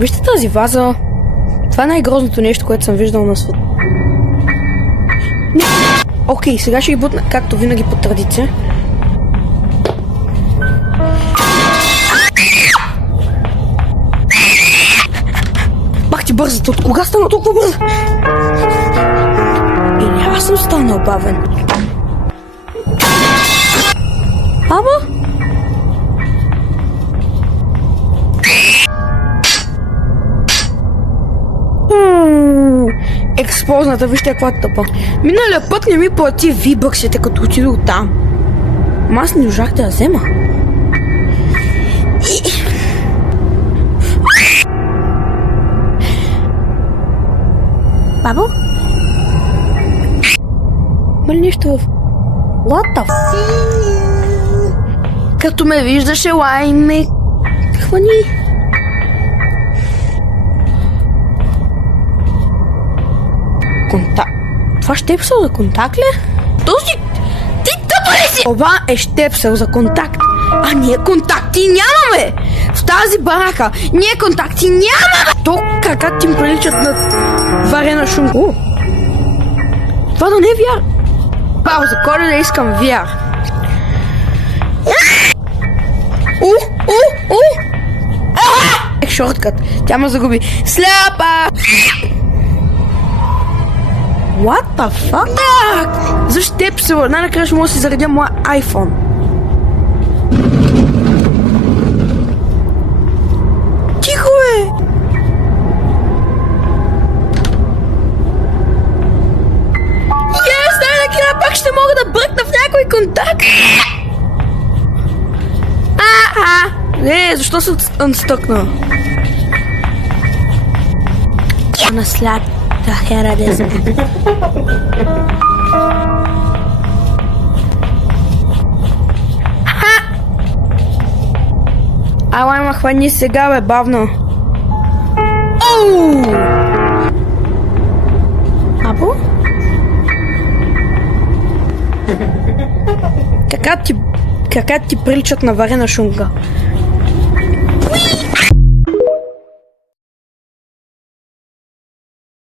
Вижте тази ваза. Това е най-грозното нещо, което съм виждал на света. Окей, сега ще ги бутна, както винаги по традиция. Бах ти бързата, от кога стана толкова бърза? Или аз съм станал бавен? Ама? Експозната, вижте каква тъпа. Миналия път не ми плати V-бъксите, като отидох там. Ама аз не можах да я взема. Бабо? Има ли нещо в... What the f... Като ме виждаше, лай ме... Хвани. Контакт... Това щепсел за контакт ли? Този... Ти тъпа ли си? Това е щепсел за контакт. А ние контакти нямаме! В тази барака ние контакти нямаме! То краката ти им приличат на варена шунка. Това да не е VR. Пауза, коли да искам VR. Шорткът. Тя ме загуби. Сляпа! What the fuck? Защо щепсел? Най-накрая ще мога да си заредя моя iPhone. Тихо е! Най-накрая пак ще мога да бръкна в някой контакт. Защо се отстъкна? На слаб да хера да знае. Ала има хвани сега, бе, бавно. Або? Кака ти приличат на варена шунка.